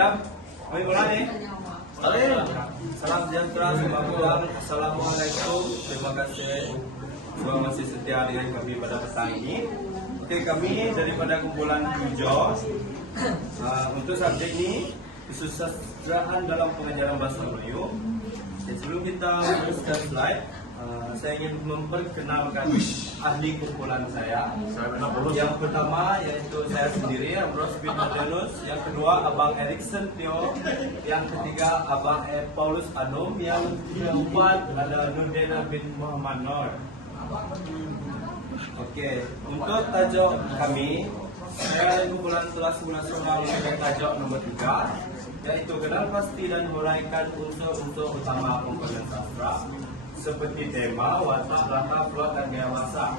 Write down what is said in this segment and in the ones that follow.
Jam, kami mulai. Salam sejahtera, selamat Assalamualaikum. Terima kasih sudah masih setia dengan kami pada petang ini. Oke, kami daripada kumpulan Tujuh untuk subjek ini kesusastraan dalam pengajaran bahasa Melayu. Sebelum kita meneruskan slide, saya ingin memperkenalkan ahli kumpulan saya. Yang pertama yaitu saya sendiri, Ambrose bin Adenus. Yang kedua Abang Erikson Teo. Yang ketiga Abang Paulus Anum. Yang keempat ada Nurdena bin Muhammad Nur. Oke, untuk tajuk kami, saya dan kumpulan telah nasional dengan tajuk nomor 3, yaitu kenal pasti dan huraikan unsur-unsur utama komponen sastra seperti tema, watak, latar, plot, dan gaya bahasa.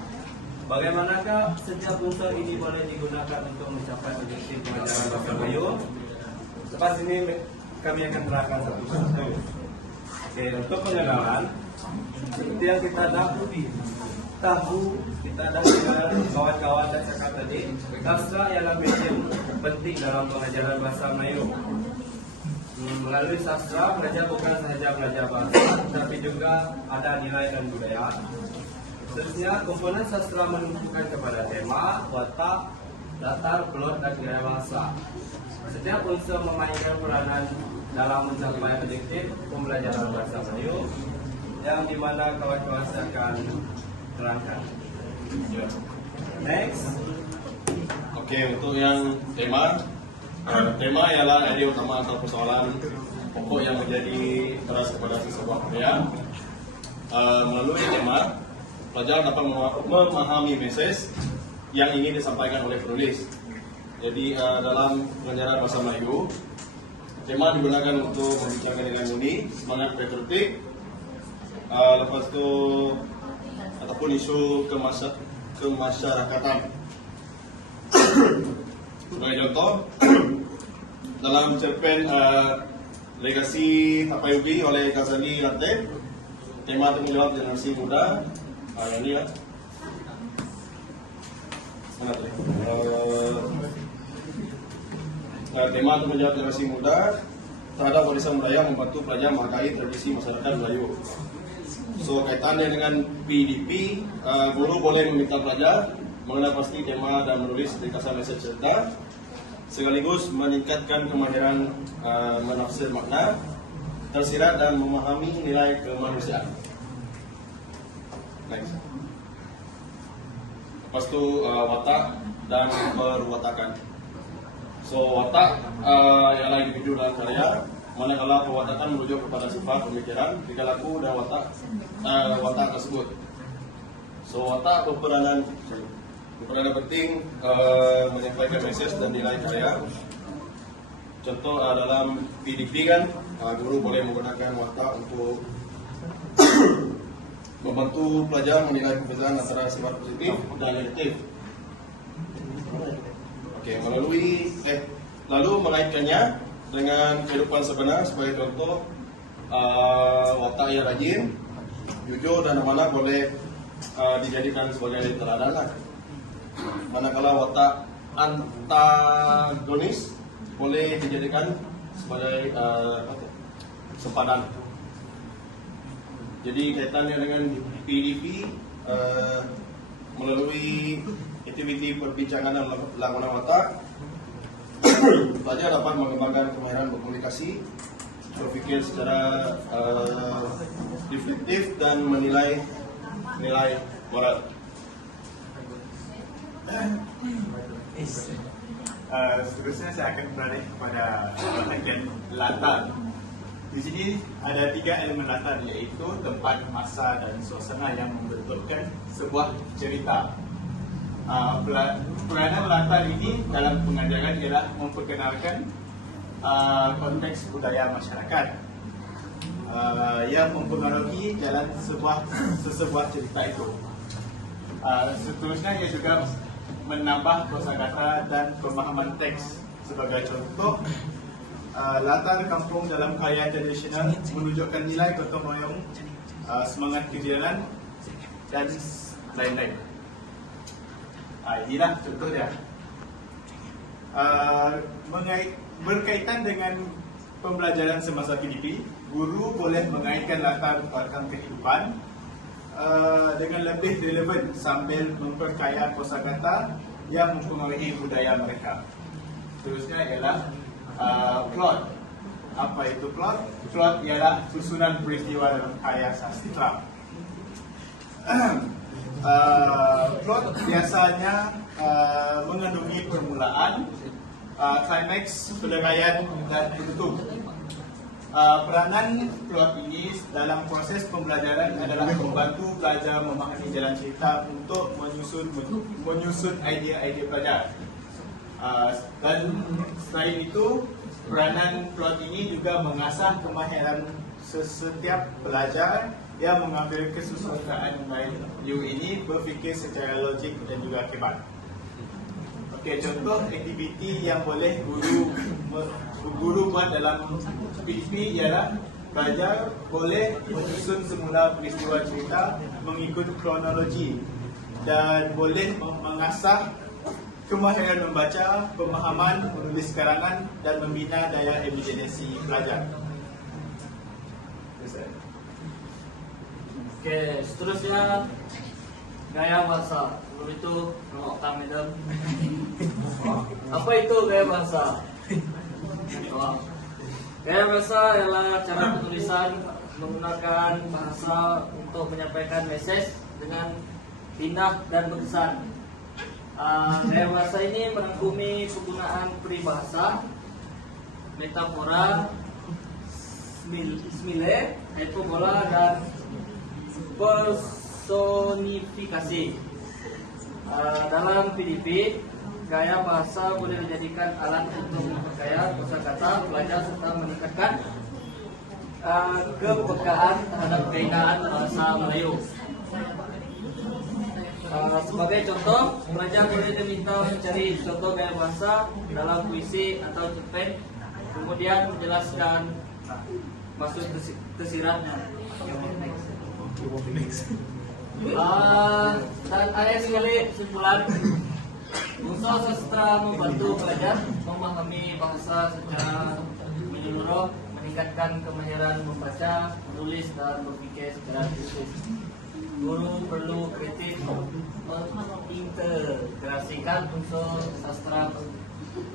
Bagaimanakah setiap unsur ini boleh digunakan untuk mencapai objektif pengajaran bahasa Melayu? Lepas ini kami akan terangkan satu persatu. Oke, untuk pengenalan, seperti yang kita dah dengar kawan-kawan dan cakap tadi, sastra ialah medium penting dalam pengajaran bahasa Melayu. Melalui sastra, pelajar bukan sahaja belajar bahasa, tapi juga ada nilai dan budaya. Seterusnya, komponen sastra menunjukkan kepada tema, watak, latar, plot, dan gaya bahasa. Setiap unsur memainkan peranan dalam mencapai objektif pembelajaran bahasa Melayu, yang dimana kawan-kawan akan terangkan. Next. Oke, untuk yang tema ialah ide utama atau persoalan pokok yang menjadi teras kepada sebuah karya. Melalui tema, pelajar dapat memahami mesej yang ingin disampaikan oleh penulis. Jadi dalam pengajaran bahasa Melayu, tema digunakan untuk membicarakan nilai murni, semangat patriotik, lepas itu ataupun isu kemasyarakatan. Sebagai contoh, dalam cerpen Legasi Tapayubi oleh Ghazali Latte, tema itu menjawab generasi muda. Yang ini lah. Mana tadi? Tema itu menjawab generasi muda terhadap warisan budaya, membantu pelajar menghargai tradisi masyarakat Melayu. So, kaitannya dengan PDP, guru boleh meminta pelajar mengenal pasti tema dan menulis ringkasan mesej cerita, sekaligus meningkatkan kemahiran menafsir makna, tersirat dan memahami nilai kemanusiaan. Next. Lepas itu watak dan perwatakan. So, watak ialah individu dalam karya, manakala perwatakan merujuk kepada sifat pemikiran, tingkah laku dan watak tersebut. So, watak berperanan penting menyampaikan mesej dan nilai karya. Contoh dalam PDP kan, guru boleh menggunakan watak untuk membantu pelajar menilai perbezaan antara sifat positif dan negatif. Oke, lalu mengaitkannya dengan kehidupan sebenar. Sebagai contoh, watak yang rajin, jujur dan amanah boleh dijadikan sebagai teladan. Manakala watak antagonis boleh dijadikan sebagai sempadan. Jadi kaitannya dengan PDP, melalui aktiviti perbincangan dan lakonan watak, pelajar dapat mengembangkan kemahiran berkomunikasi, berpikir secara reflektif dan menilai nilai moral. Seterusnya saya akan beralih kepada bahagian latar. Di sini ada 3 elemen latar, iaitu tempat, masa dan suasana yang membentukkan sebuah cerita. Peranan latar ini dalam pengajaran ialah memperkenalkan konteks budaya masyarakat yang mempengaruhi jalan sebuah cerita itu. Seterusnya ia juga menambah kosakata dan pemahaman teks. Sebagai contoh, latar kampung dalam karya tradisional menunjukkan nilai gotong royong, semangat kejiran dan lain-lain. Inilah contoh dia. berkaitan dengan pembelajaran semasa PDP, guru boleh mengaitkan latar belakang kehidupan dengan lebih relevan sambil memperkaya kosakata yang mempengaruhi budaya mereka. Seterusnya ialah plot. Apa itu plot? Plot ialah susunan peristiwa dalam karya sastra. Plot biasanya mengandungi permulaan, klimaks, peluraian dan penutup. Peranan plot ini dalam proses pembelajaran adalah membantu pelajar memahami jalan cerita untuk menyusun idea-idea pelajar. Dan selain itu, peranan plot ini juga mengasah kemahiran setiap pelajar yang mengambil kesusastraan Melayu ini berfikir secara logik dan juga hebat. Okey, contoh aktiviti yang boleh guru buat dalam PDP ialah pelajar boleh menyusun semula peristiwa cerita mengikut kronologi dan boleh mengasah kemahiran membaca, pemahaman, menulis karangan dan membina daya imaginasi pelajar. Oke, seterusnya gaya bahasa. Sebelum itu menguatkan madam. Apa itu gaya bahasa? Gaya bahasa adalah cara penulisan menggunakan bahasa untuk menyampaikan message dengan indah dan berkesan. Gaya bahasa ini merangkumi penggunaan peribahasa, metafora, simile, hyperbola dan personifikasi. Dalam PDP, gaya bahasa boleh dijadikan alat untuk memperkaya kosakata pelajar serta meningkatkan kepekaan terhadap keindahan bahasa Melayu. Sebagai contoh, pelajar boleh diminta mencari contoh gaya bahasa dalam puisi atau cerpen, kemudian menjelaskan maksud tersiratnya. Dan ada sekali kesimpulan, unsur sastra membantu pelajar memahami bahasa secara menyeluruh, meningkatkan kemahiran membaca, menulis dan berfikir secara kritis. Guru perlu kritis mengintegrasikan unsur sastra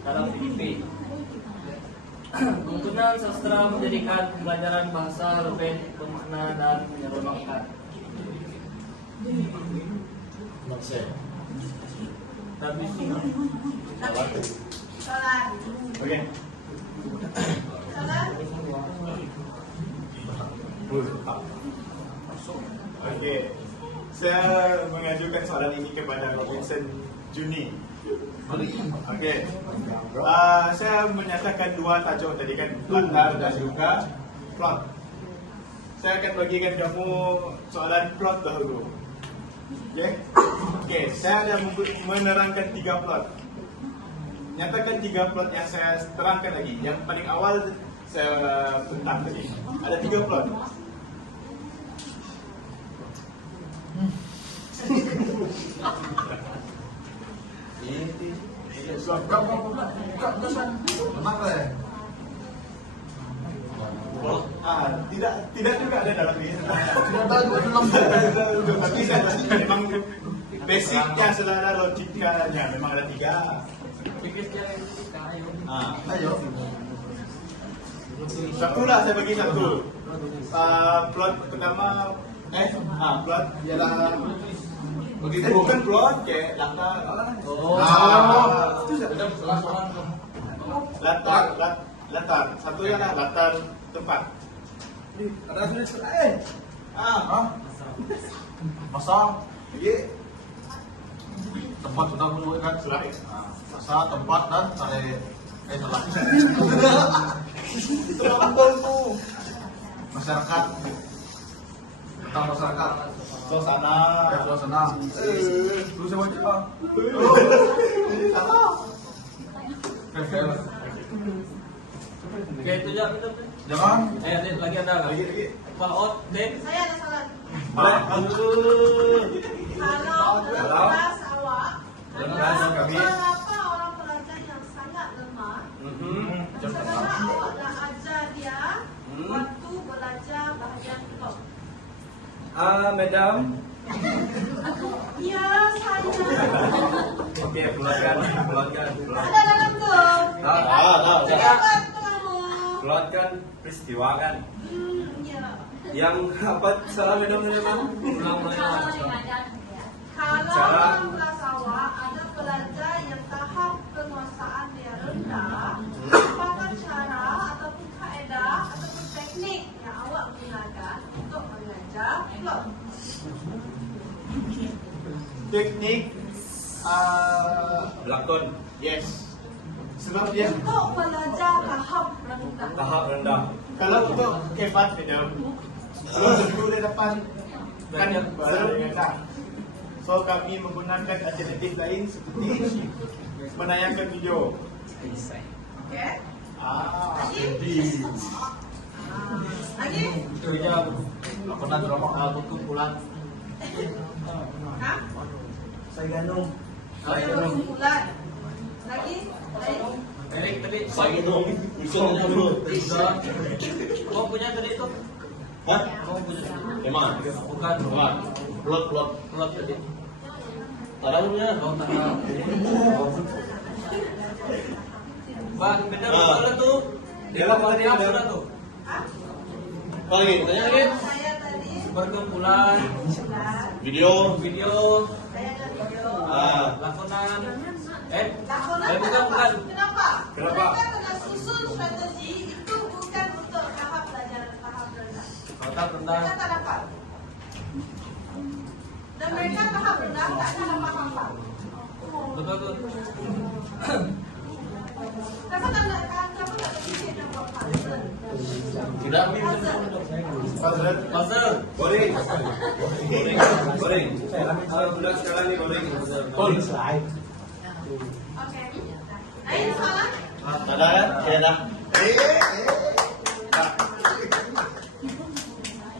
dalam PDP. Penggunaan sastra menjadikan pembelajaran bahasa lebih bermakna dan menyeronokkan. Tapi Okey. Okey. Saya mengajukan soalan ini kepada Robinson Juni. Okey. Saya menyatakan dua tajuk tadi kan, latar dan juga plot. Saya akan bagikan kamu soalan plot dahulu. Okey, saya ada menerangkan 3 plot. Nyatakan 3 plot yang saya terangkan lagi. Yang paling awal saya tentang tadi. Ada 3 plot. Tidak juga ada dalam ini. Tapi memang basicnya saudara logikanya memang ada 3. Ayo. Satu lah saya bagi satu. Plot pertama, plot ialah bukan plot, kayak latar. Latar. Satu ialah latar tempat. Ada tulis Masa Lagi tempat sudah menunjukkan selain. masa tempat dan hari salah Itu lambang tu. masyarakat tentang masyarakat Suasana. suasana terus saya baca Salah. Oke, itu ya kita. jangan Lagi ada nggak? Lagi. Paot, Dek. Saya ada salah. Salah. Kalau kelas awak, Kelas kami. mengapa orang pelajar yang sangat lemah Madam. Ya, saya. Oke, keluarkan. Ada dalam tuh. Tahu. Siapa itu kamu? Keluarkan peristiwa kan. Ya. Yang apa salah Madam? Kalau Prasawa ada pelajar yang tahap penguasaan dia rendah, apakah cara ataupun kaedah ataupun teknik yang awak gunakan untuk belajar vlog? Teknik Lakon yes. Sebab dia Untuk belajar tahap rendah. tahap rendah. kalau untuk kebat Madam, belum tentu dia dapat kan baru dengan dah. So kami menggunakan alternatif lain seperti menayangkan video. Okey. Lagi? Itu aja. Pernah drama berkumpulan. Hah? Saya ganung. Kumpulan. Lagi? Erik tadi. Saya dong. Bisa dulu. Kau punya tadi itu? Hah? Kau punya tadi? Tema. Bukan. Tema. Plot. Plot tadi. Taruhnya. Kau tengah. Bang, bener Ah. betul tuh. Dia lah tadi Apa ada. sudah tuh? Apa lagi? Tanya lagi. Saya tadi Berkumpulan, Video. video, saya ada video. lakonan. Lakonan Bukan. Kenapa? Kenapa? Mereka tengah susun strategi itu bukan untuk tahap belajar tahap rendah. Tahap rendah. Mereka tak dapat. Dan mereka tahap rendah tak ada apa-apa. Betul tuh. Kenapa tak ada? Kenapa tak ada fikir dan buat puzzle? Tidak. Puzzle. Goreng. Budak sekarang ni goreng. Okey. Lain soalan? Ada kan? Ya dah.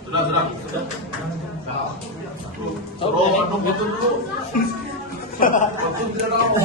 Sudah. Taruh. Nunggu itu dulu. Aku tidak tahu.